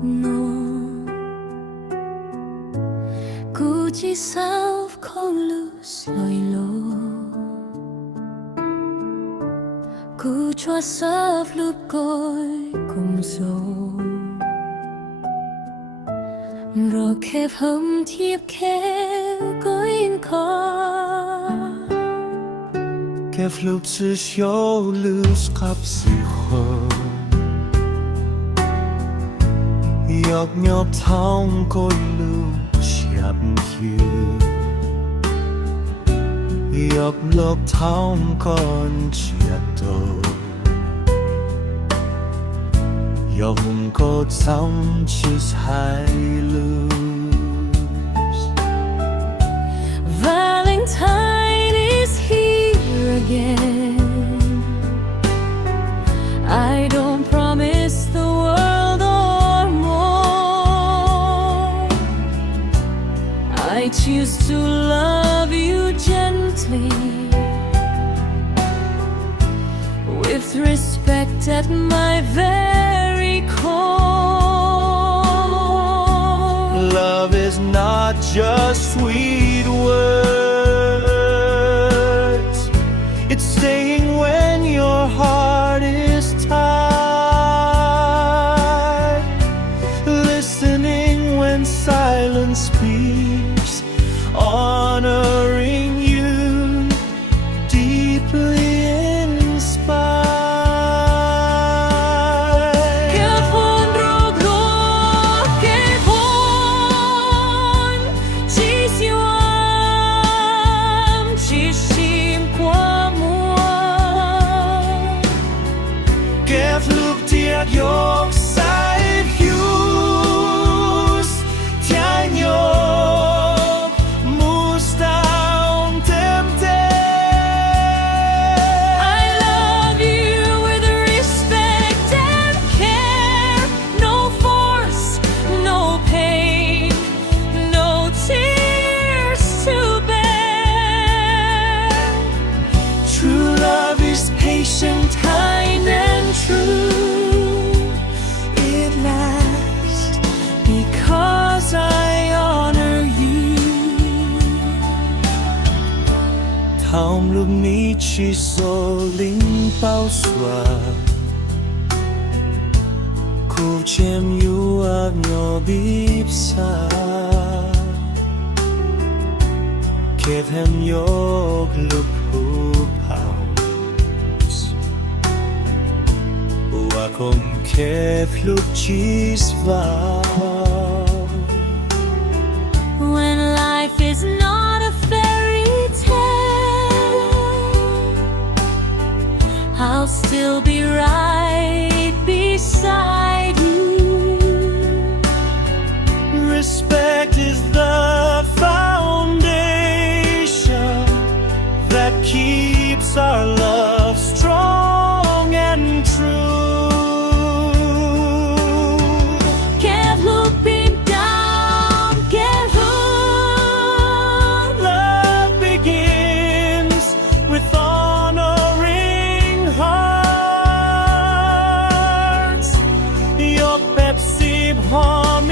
no 굳이 self colus loilo Cứ cho sớp lúc coi cùng dâu Rồi khép hâm thiếp khép có yên khó Khép lúc chỉ xấu lưu khắp sự khờ Nhọc nhọc thong coi lưu chạp hiu Nhọc lọc thong con chạp đầu Nhọc có thong chis hai lưu Valentine is here again I don't promise the world or more I choose to love you gently With respect at my very core Love is not just sweet words It's staying when your heart is tired Listening when silence speaks Honoring you Deeply inspired Tiag yok side hughes Tiag yok moves down tempted I love you with respect and care No force, no pain, no tears to bear True love is patient, kind and true I honor you Thong lúc ní chỉ số linh bao xóa Khu chêm yu áp nhỏ bíp xa Kẹp hem yok lúc hụp house Và không kẹp lúc chỉ vào When life is not a fairy tale I'll still be right beside you Respect is the foundation That keeps our love strong and true Harm